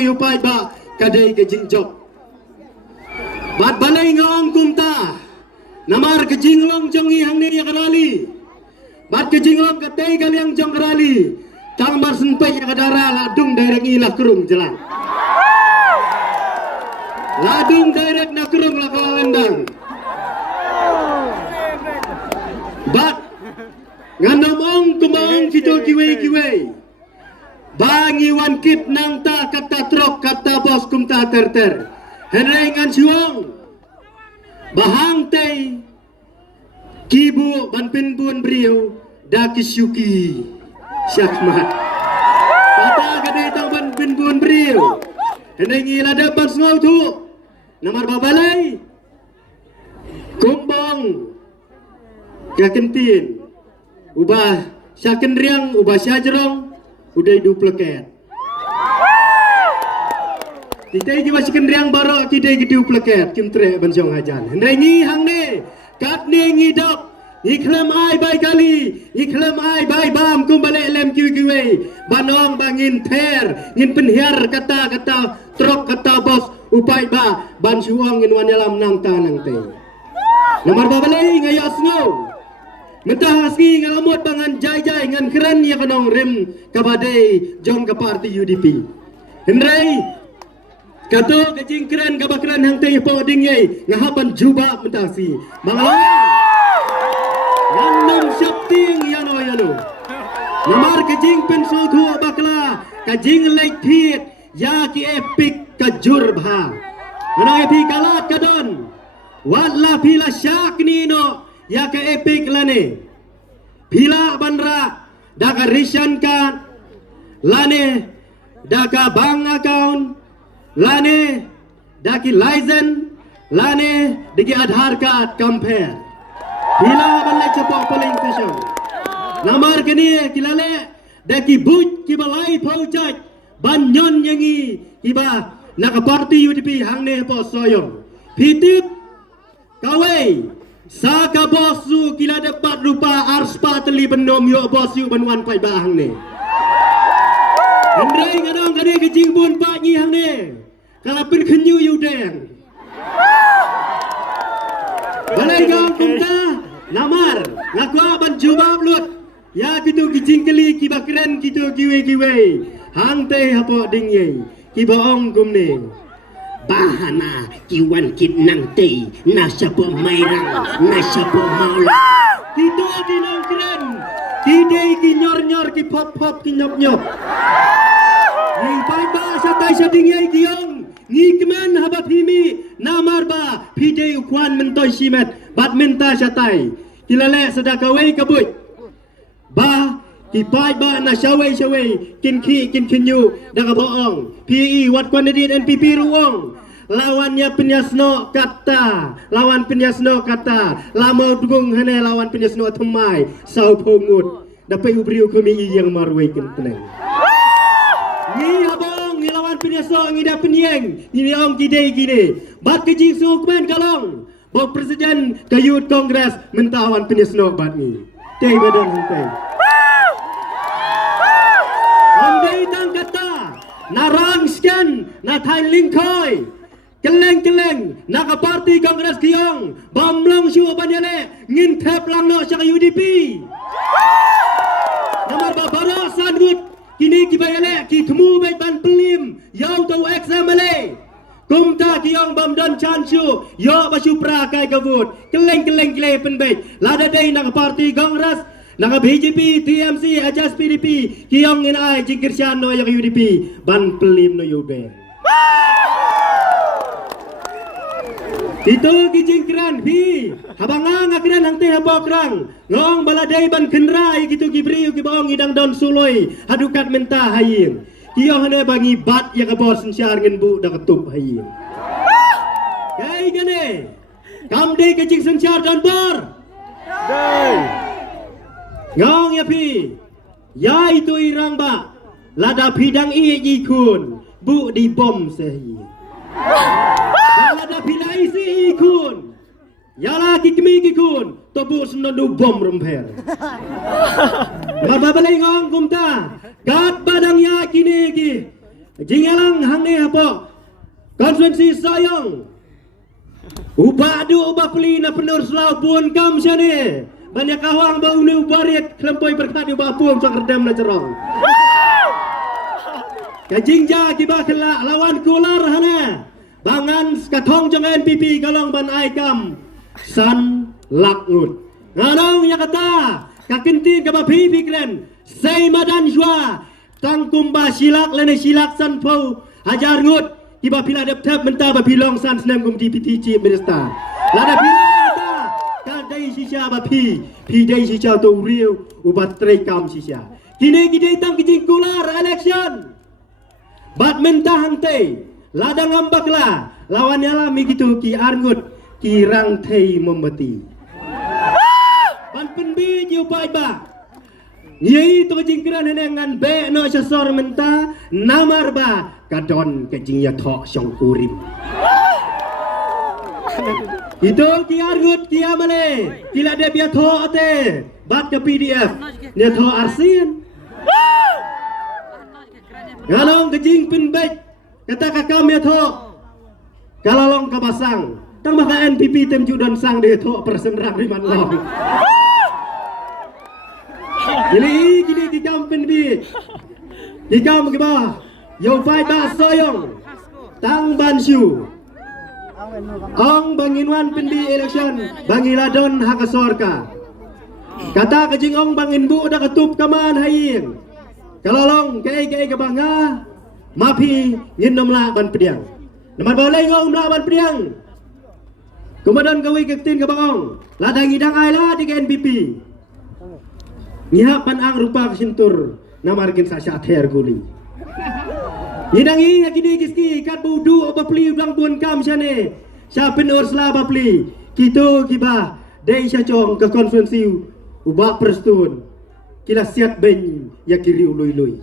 yu pai ba kadai ke jingjok bat balai ngong kumta namar ke jinglong jongi hang ne ya karali bat ke jinglong ke tei kaliang jong karali tang mar senpai ya kadara ladung direct ilah kerung jalan ladung direct na kerung la kalendang bat nganomong kumong kito kiwe bangi wan kit nang ta kata trok kata bos kumta ter henry ngan suong bahang tei kibu ban pin bun brio da kisuki syakmat kata gede tang ban pin bun brio henry ngila dapat ngau tu namar babalai kumbang kakentin ubah syakendriang ubah syajerong udah duplicate. Kita ini masih kendriang baru kita ini duplicate. Kimtre banjong hajan. Hendai ni hang ne, kat ne ngidap. Iklam ai bai kali, iklam ai bai bam kumbale lem kiwi banong bangin ter, ngin penhiar kata trok kata bos upai ba ban suang ngin wan dalam nang ta nang te. Nomor babalai ngayas ngau. Mentah aski ngalamot bangan jai ngan keren ya kanong rem kabadai jong ke parti UDP. Hendrai kato kajing keren kabakran hang teh po ding ye ngahapan juba mentah si. Mangalang nganong syapting yano yalo. Namar kajing pensul tu bakla kajing lek thiet ya ki epic kajur bha. Ano epic kalat kadon. Wala pila syak nino ya ke epic lane pila bandra daka rishan ka lane daka bank account lane daki license lane diki Aadhaar card compare pila banle chapok polling station namar kini kilale daki buj ki balai paujaj banyon yangi kiba naka parti UDP hangne po soyong pitip kawai Saka bosu kila dapat rupa arspa teli benom yo bosu banwan pai bahang ne. Hendrai ngadong kade kecing bun pak nyi hang ne. Kalau pin kenyu yu deng. Balai gong kumta namar ngakwa ban jubab lut. Ya kitu kecing keli kiba keren kitu kiwe. Hang teh hapo ding ye. Kiba ong kum ne. Bahana kiwan kit nang tei nasa po mairang nasa po maula kita kinong keren kidei kinyor ki pop ki nyop ni pai ba satai sading yai kiong ni keman habat himi namar ba pidei ukwan mentoi simet bat menta satai kilale sedakawai kabut ba Kipai ba na syawai kin kinyu daga boong PE wat kwanedit NPP ruong lawannya penyasno kata lama dugung hane lawan penyasno themai sau pongut dapat ubriu kami yang marwai kin tenang ni abong ni lawan penyasno ngi da penyeng ni ong kidei gini bat kejing sukmen kalong bok presiden kayut kongres mentawan penyasno bat ni tei badan hantai Andai tang kata narang scan na thai lingkoi keleng na ka parti kongres kiong bamlong syu banyale ngin thep lang no sa UDP namar babara sangut kini kibayale ki thmu bai ban pelim yau tau examale kumta kiong bamdan chansyu yo basu pra kai gavut keleng penbai lada dei na ka parti kongres Nanga BJP, TMC, Ajas PDP, kiong inai jingkir no yang UDP, ban pelim no yube. Itu kijingkiran hi, habangang akiran hang teh habokrang, ngong baladai ban kenrai gitu gibriu kibong idang don suloi, hadukat mentah hayim. Kiong hane bangi bat yang kabos syar ngen bu da ketup hayim. Kai gane, kamde kecing sensyar dan bor. Dai. Ngong ya pi, ya itu irang ba, lada pidang i kun, bu di bom sehi. Lada pilai si kun, ya lagi kemi kun, to bu sendu bom remper. Babalai ngong kumta, gat badang ya kini ki, Jingalang hang ni apa? Konferensi sayang. Ubah du ubah peli na penur selau pun kam syane. Banyak kawang bau ni ubarit kelempoi berkat ubah pun cakerdam na cerong. Kajingja kiba kelak lawan kular hana. Bangan katong jang NPP galong ban aikam san laknut. Nganong ya kata kakintin kaba pipi kren. Say madan jua tang kumba silak lene silak san pau hajar ngut kiba pila dep tep menta ba pilong san senam kum DPT chief minister. Lada pila kata kadai sisa ba pi dai sisa tu riu ubat trekam sisa. Kini kita tang kijing kular election. Bat menta hante lada ngambaklah lawan nyala mi gitu ki arngut ki rang thei membeti. Ban penbi jiu pai ba. Nyai tu jingkran henengan be no sasor menta namar ba kadon kejing ya thok syong kurim. Itu ki arngut ki amale kila de bia thok ate bat ke PDF nya thok arsin. Galong kejing pinbek kata kakam ya thok kalalong kabasang tang maka NPP tem judan sang de thok persenrang riman long. Jadi kini kikam pinbek kikam kiba yo pai ba soyong tang bansyu ong banginwan pinbi election bangiladon hakasorka kata kejing ong bangin bu dah ketup kaman hayin kalalong kei kabanga mapi nginom la ban pediang nomor boleh ngong la ban pediang kemudian kawi kektin ke bangong ladang idang ai la di NPP ngiha pan ang rupa kesintur namarkin sa ter guli ngidang i kini kiski kat budu apa pli ulang bun kam syane sya penur sla ba pli kitu kiba dei sya chong ke konferensi ubah perstun kila siat ben ya kiri ului-lui.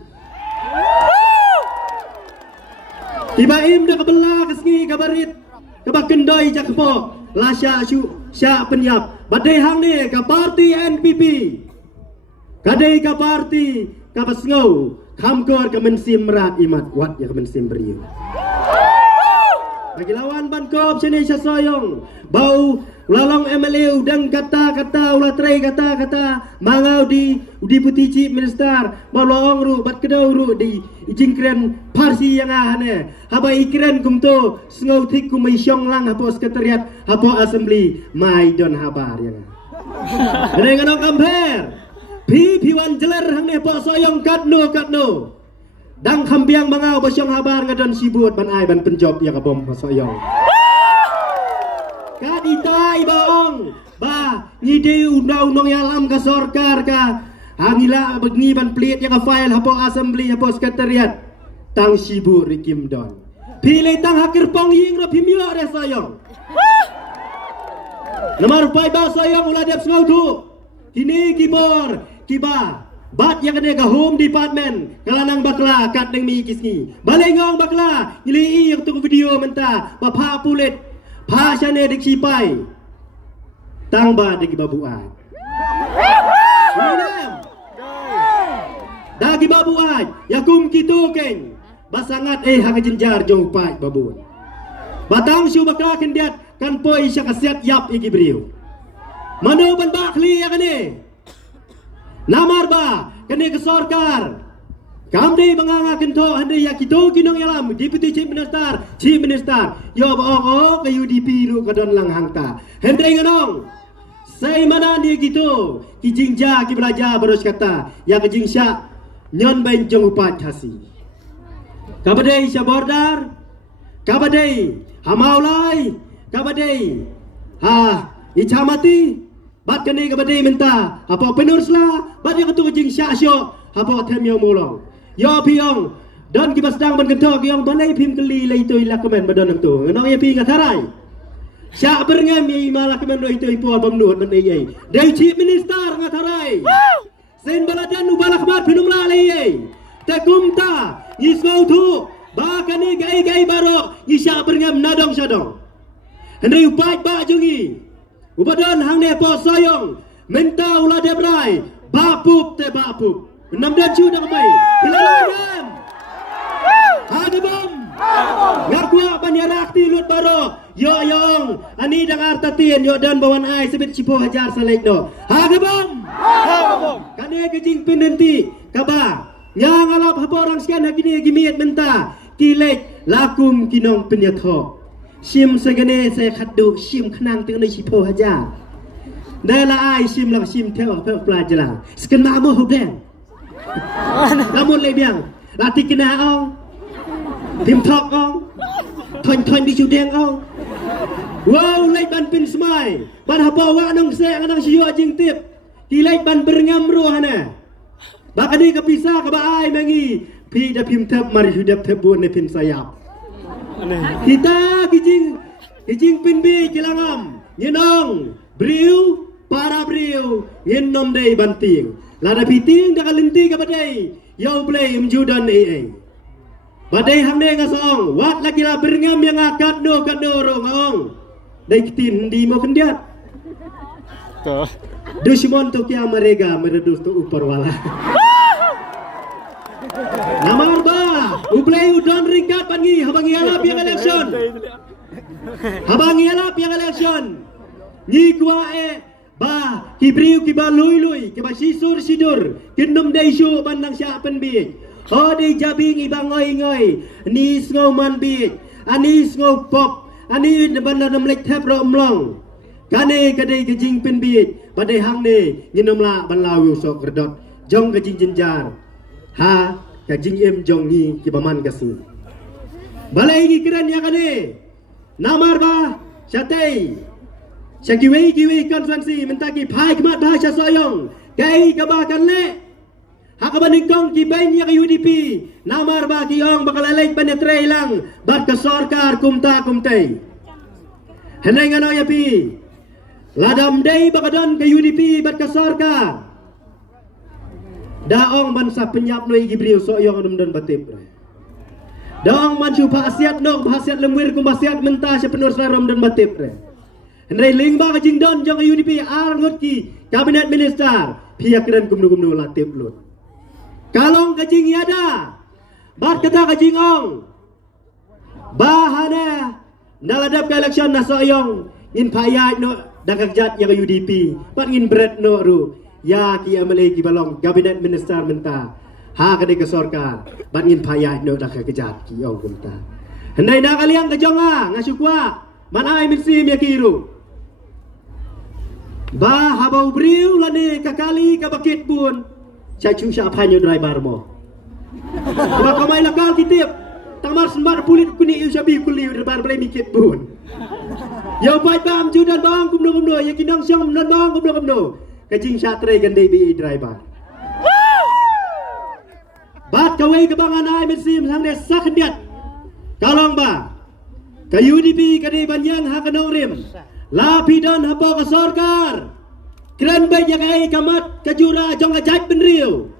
Tiba im dah kebelah keski kabarit kebak kendai jak kepo lasya sya penyap badai hang ni ke parti NPP kadai ke parti ke pasngau kamkor ke mensim merat imat wat ya ke mensim beriu bagi lawan bankop sini sya soyong bau lalong MLA udang kata-kata ulah tray kata-kata mangau di deputy chief minister malong ru bat kedau ru di jingkren parsi yang ahane haba ikren kumto sngau thik kumai syong lang hapo sekretariat hapo assembly mai don habar yang dengan compare pi wan jeler hang ne po soyong katno dang kambiang mangau basyong habar ngadon sibut ban ai ban penjob ya kabom soyong kaditai baong ba ngide undang-undang alam ka sorkar ka hangila begni ban plit ya ka file hapo assembly hapo sekretariat tang sibut rikim don pilih tang hakir pong ying ro pimio re soyong nomor pai ba soyong ulah dep ngau tu kini kibor kiba bat yang kena ke home department kalanang bakla kat neng mi kisni balengong bakla ngili yang tu video menta bapa pulit pa syane dik sipai tang ba dik babuan dagi babuan yakum kitu keng basangat hang jenjar jong pai babun batang syu bakla kendiat kan poi sya kasiat yap igi beriu mano ban bakli ya kene namar ba kene ke sorkar kamdi manganga kento hande ya kitu kinong yalam deputy chief minister yo baong ke UDP lu kadon lang hangta hande nganong sai mana ni gitu kijingja ki belajar baros kata ya kijing sya nyon ben jong upat hasi kabadai sya bordar kabadai hamaulai kabadai ha icamati bat kene kabadai menta apa penursla bat yang tu kijing sya syo apa temyo molong yo piong don kibas dang ban kentok yang balai pim keli lai tu ila komen badon tu nong ye pi ngatarai sya berngam ye malah komen doi tu ipo bamnut ban ye dai chief minister ngatarai sen baladan nu balak mat pinum la lai takumta yisgau tu ba kani gai baro yisya berngam nadong sadong hendai upat ba jungi ubadon hang ne po soyong menta ulah debrai bapup te bapup 6 dan cu dah kembali. Bila lagam. Ngakwa banyarak ti lut baro yo yong ani dang artatin yo dan bawan ai sebit cipo hajar salek do ha gabom kane kejing pinenti kaba yang alap hapa orang sekian hakini gimiet menta kilek lakum kinong penyatho sim segene se khaddu sim khnang teng ni cipo hajar dala ai sim la sim theo pe pelajala sken ma mo hobden lamun le biang lati kena ong tim thok ong thon bi chu deng ong wow lai ban pin smai ban hapa wa nong se nang sio jing tip ki lai ban berngam ro hana bakani ka pisa ka ba ai mangi pi da pim thep mari hu dep thep bun ne pin sayap kita kijing pin bi kilangam nyenong briu para briu nyenom dei banting lada piting da kalenti ka badai yo play mjudan ai badai hamne ngasong wat lagi la berngam yang akad do kadoro ngong dai kitin di mo kendiat to dushmon to kya marega meredus to upar wala namar ba uplay udon ringkat pangi habangi alap yang election ni kwa ba kibriu kiba lui kiba sisur sidur kinum dai syu bandang sya penbi ho di jabing ibang ngoi ni ngau man bi ani ngau pop ani bandang namlek thap ro mlong kane kadai kejing penbi badai hang ne nginom la ban law sok redot jong kejing jenjar ha kejing em jong ni kibaman kasu balai gi kiran ya kane namar ba syatei Syakiwi konferensi mentaki pai kemat dah soyong kai kabakan le hakaban ningkong ki banyak UDP namar ba ki ong bakal lek banetre lang bat ka sarkar kumta kumtai henai ngano ya pi ladam dei bakadon ke UDP bat ka sarkar daong bansa penyap noi gibriu soyong dum batip daong man chu phasiat nok phasiat lemwir kum phasiat menta sepenur saram dan batip Henry Lingba ke Jingdon jong UDP ngot ki kabinet minister pihak keren gumnu latip lut kalong ke jing yada bat kata ke jingong bahana naladap ke election na soyong in payat no dagajat yang UDP bat in bread no ru ya ki amale ki balong kabinet minister menta ha kade ke sorkar bat in payat no dagajat ki ong kumta Henry na kaliang ke jonga ngasukwa mana ai mitsim ya kiru ba habau briu lane kakali ka bakit bun cha chu sha phanyo driver mo ba kamai lakal kitip tamar sembar pulit kuni ilsabi kuli bar play mikit bun yo pai bam judan bang kumno ya kinang syam nan bang kumno kajing sha tre gandai bi driver bat kawai kebangan ai mesim sang de sakdiat kalong ba ka UDP kadi banyan ha kanorim lapidan hapa ka sarkar kran bay yakai kamat kajura jong ajat benriu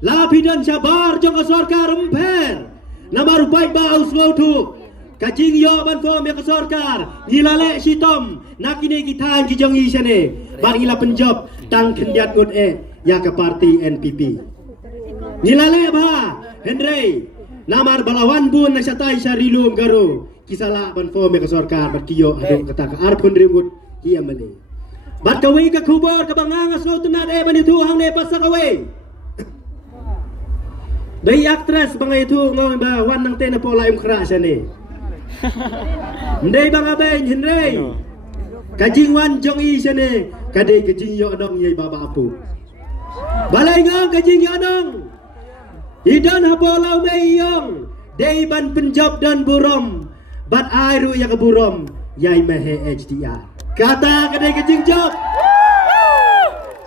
lapidan sabar jong ka sarkar umper namar upai ba aus ngotu kajing yo ban ko me ka sarkar ngilale sitom nakine kitan ki jong isane bar ila penjob tang kendiat ngut ya ka parti NPP ngilale ba Henry namar balawan bun nasatai sarilum garo kisala ban fo me ka sarkar bat kiyo ado kata ka arpun rimut kia mali bat kawai ka kubor ka bangangas no tunat ban itu hang ne pasak kawai dai aktres bang itu ngong ba wan nang tena pola im khra sane ndai bang aben Henry kajing wan jong i sane kadai kajing yo dong yai baba apu balai ngong kajing yo dong idan hapolau meyong dai ban penjob dan burom bat airu ya keburom yai mehe HDR kata kadai kejing job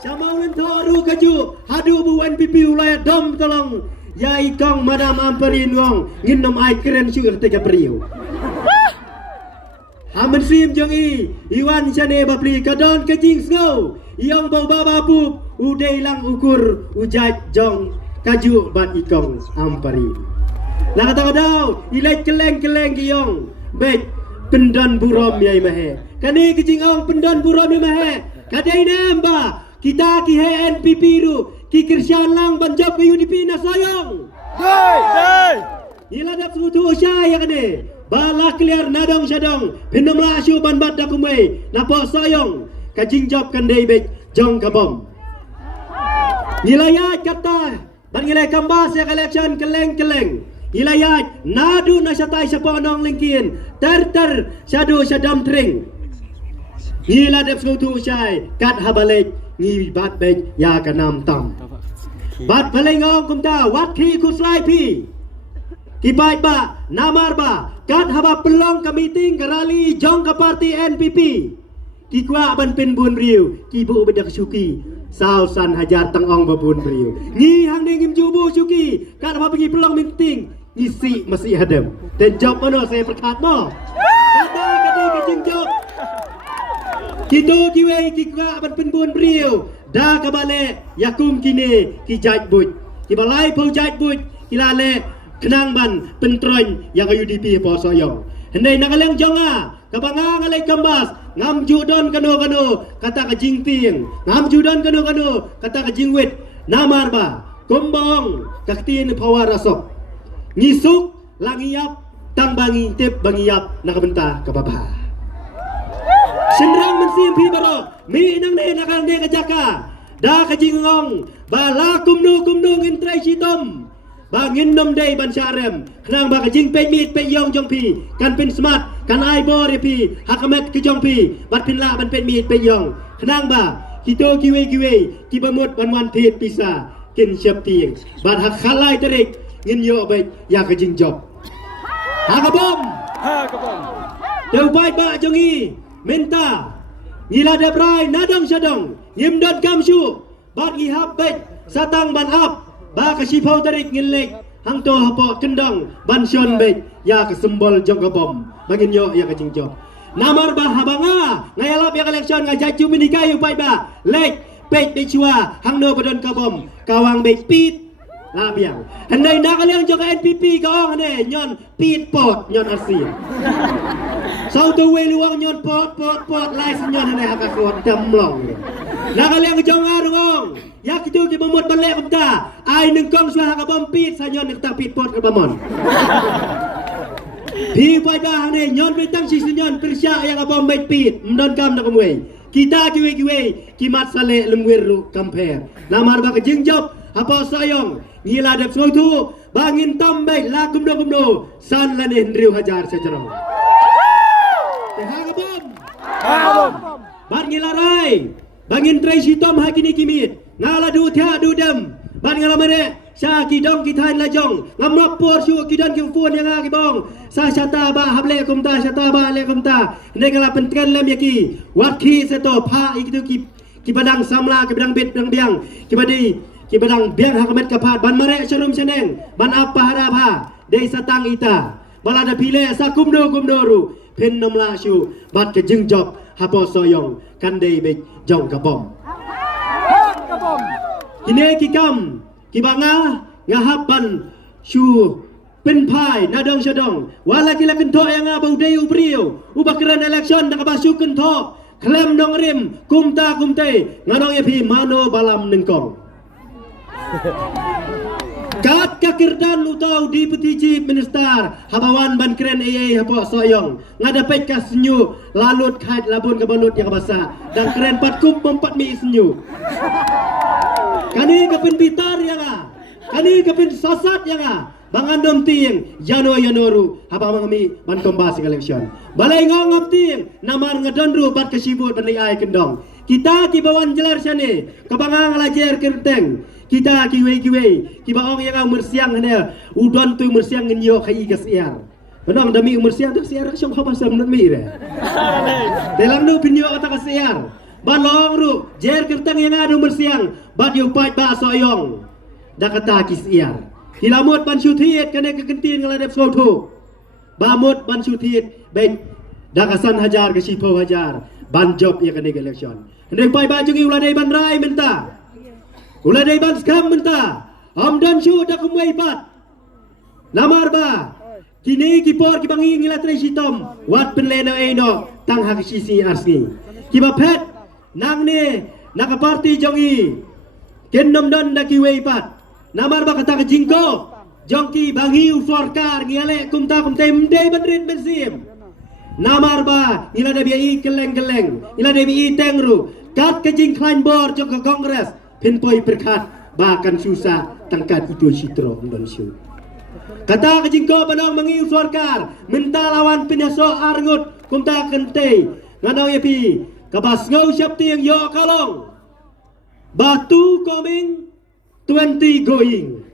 sama lentoru kaju hadu bu NPP ulayat dom tolong yai kong madam amperin wong nginom ai keren syur tega priu hamen sim jong i iwan sane bapli kadon kejing snow iong bau baba pup udai lang ukur ujat jong kaju bat ikong amperin lah kata kadau ilai keleng giong baik pendan burom yai mahe kani kejingong pendan burom yai mahe kadai namba kita ki he NPP ru ki Krisyan lang banjab ke UDP na sayong Iladap sutu usai yang ini. Balak liar nadong syadong. Pinam la asyu ban bat dakumai. Napok soyong. Kajing job kan David jong kabom. Nilayat kata. Ban ngilai kambas ya election keleng-keleng. Nilayat nadu nasyatai siapa nong lingkin. Ter syadu syadam tring. Niladap sutu usai. Kat habalik. Ni bat bej ya kanam tam. Bat pelengong kumta. Wat ki kuslai pi. Kipai ba, namar ba, kat haba pelong ke meeting ke rally jong ke parti NPP. Ki kuak ban pen bun riu, ki bu bedak syuki. Sao san hajar tengong babun riu. Ni hang dengim jubu syuki, kat haba pergi pelong meeting. Ngisi masih hadam. Dan job mana saya perkat mo. Kata kejing job. Kita kiwei ki kuak ban pen bun riu. Da ke balik, yakum kini ki jaj buj. Ki balai pau jaj buj, ki lale kenang ban pentroin yang UDP po soyong. Hendai nak kaleng jonga, kabanga ngalai kambas, ngam judon kano kata ka jingting, ngam judon kano kata ka jingwit, namar ba, kumbong kaktin pawar rasok. Ngisuk langiap tang bangi tip bangiap nakabenta ka baba. Senrang mensim pi baro, mi nang ne nakal ne ka jaka. Da ka jingong, bala kumnu ngintrai sitom. Bangin nom day ban syarem kenang ba kajing pe mit pe yong jong pi kan pin smart kan ai bor pi hakamet ke jong pi bat pin la ban pe mit pe yong kenang ba kita kiwe ki bamut ban wan thit pisa kin syap tieng bat hak khalai terik ngin yo be ya kajing job hakabom teu pai ba jongi menta ngila de brai nadong syadong ngim don kam syu bat ngi hap bet satang ban ap ba kasipau tarik ngilek hang to hapo kendang ban syon bet ya kesembol jong kabom bagin yo ya kajing job namar ba habanga ngayalap ya election ngajaju minikai upai ba lek pet bechua hang no badon kabom kawang bet pit labiang handai nak aliang jong NPP kaong ne nyon pit pot nyon asia sau tu we luang nyon pot lai nyon ne hakakot damlong nak aliang jong arong yak itu ki bamot balek kumta ai nengkong suah ka bompit sa nyon tak pit pot ka bamon pi pai ba ne nyon betang si nyon persya yang ka bombet pit mdon kam nak mwe kita kiwe ki mat sale lemwir kamper namar ba kejing job apa sayong ngila dep sotu bangin tambay la kumdo san lanin riu hajar sejarah ha ka bom ban ngila rai bangin trai sitom hakini kimit ngala du thia du dem ban ngala mare sa ki dong ki thain la jong ngam rop por su ki dan ki fuon yang ki bong sa chata ba hable kumta chata ba le kumta ne ngala pentren lem yaki wat ki seto pha ikitu ki badang samla ki badang bet badang biang ki badang biang hakamet kapat ban mare serum seneng ban apa harapha dei satang ita balada pile sa kumdo ru pen nomla syu bat ke jing job hapo soyong kan dei be jong kabom kini kikam kibanga ngahapan syu pen pai nadong syadong wala kila kento yang abau dei ubriu ubakran election nakabasu kento klem nong rim kumte nganong epi mano balam nengkong kat kakirdan utau di petiji minister habawan ban kren AA hapo soyong ngadapet ka senyu lalut kait labun ke balut yang basa dan kren pat kup mempat mi senyu kani kepin bitar yang kani kepin sasat yang bangandom tieng yanoru haba mangami ban tombas election balai ngongop tieng namar ngadonru bat kesibut ban ai kendong kita kibawan jelar sane kebangang lajer kerteng kita kiwe kibaong yang mersiang hanya udon tu mersiang ngenyo kai kasiar benang demi mersiang tu siar syong khaba sam nan mi re delang nu pinyo kata kasiar balong ru jer kerteng yang adu mersiang bat yu pai ba soyong da kata kisiar hilamut ban syuthit kene kekentin ngaladep soto bamut ban syuthit ben da kasan hajar ke sipo hajar ban job ya kene election ndek pai ba jungi uladai ban rai menta uladai ban skam menta amdan syu da kumai bat namar ba kini kipor kibangi ngila tre sitom wat penlena eno tang hak sisi asni kiba pet nang ne nakaparti jongi ken nomdon da kiwei pat namar ba kata jingko jongki bangiu forkar ngiale kumta kumtem de bandrin bensim namar ba ila da bi keleng-keleng ila da bi tengru kat kejing klain bor jong ke kongres pinpoi perkat bahkan susah tangkat itu citro don siu kata kejing ko banong mangiu forkar minta lawan pinaso arngut kumta kente nganau yapi kabas ngau siap tiang yo kalong batu coming 20 going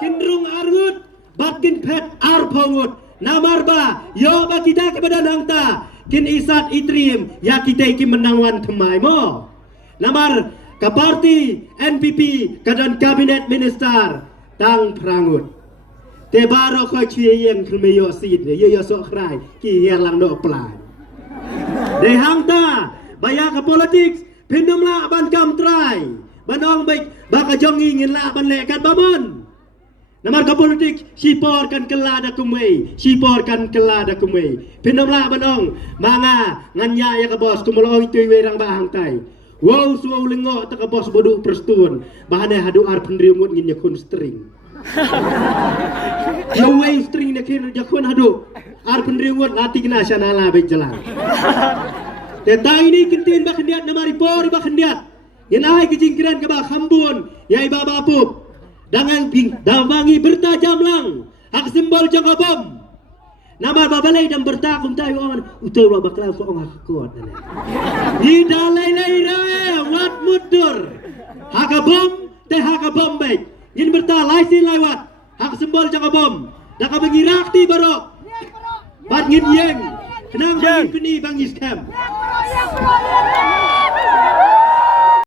kinrung arngut bakin pet ar pongut namar ba yo ba kita kepada hangta kin isat itrim ya kita iki menangwan temai mo namar ka parti NPP kadan kabinet minister tang prangut te baro ko chie yeng khmeyo sit ye yo so khrai ki hiar lang do plai de hangta baya ka politik pinumla ban kam trai banong baik baka jongi ngin la ban le kan babon namar ka politik sipor kan kelada kumei sipor kan kelada kumei pinumla banong manga nganya ya ka bos kumulong itu werang bahang tai wow suau lengo ta ka bos bodu perstun bahane hadu ar pendriumut ngin yakun string yo way string ne kin yakun hadu ar pendriumut lati kena sanala baik jalan te tai ni kintin ba kendiat namari por ba kendiat yenai kejingkiran ke ba khambun yai baba pup dangang ping damangi bertajam lang hak simbol jangka bom nama babalai dan bertakum tayo on utul wa bakla so ong hakot di dalai lai rae wat mudur hak bom te hak bom baik yin berta lai sin lawat hak simbol jangka bom dak mengirakti baro bat ngin yeng kenang bang peni bang istem